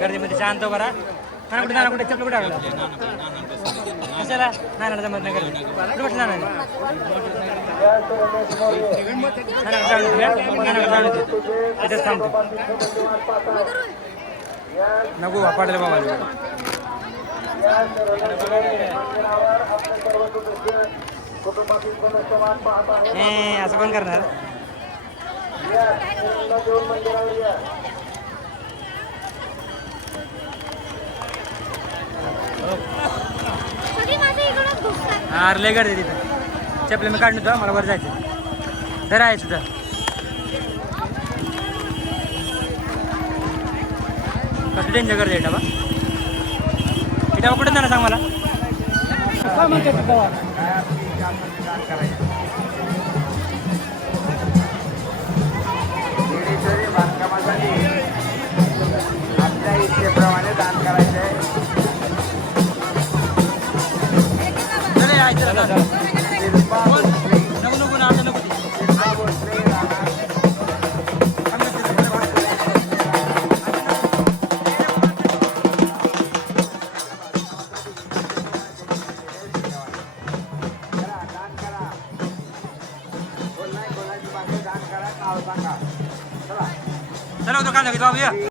गर्दीमध्ये शांत बरा नाना कुठे नाना कुठे चपल कुठे टाकलं? कशाला? नाना जमत नाही कुठे बसला नाना? नाना थांबतो. नको पाडले बाबा असं कोण करणार? या लय गर्दी तिथं. चपले मी काढून होतो मला बरं जायचं तर आहे सुद्धा कसं डेंजर गर्दी आहे बा? इथं कुठे जाणार सांग मला देवीश्वरी बांधकामासाठी आपल्या इच्छेप्रमाणे दान करायचे आहे चला चला होतो कांदा घेतो बाबू या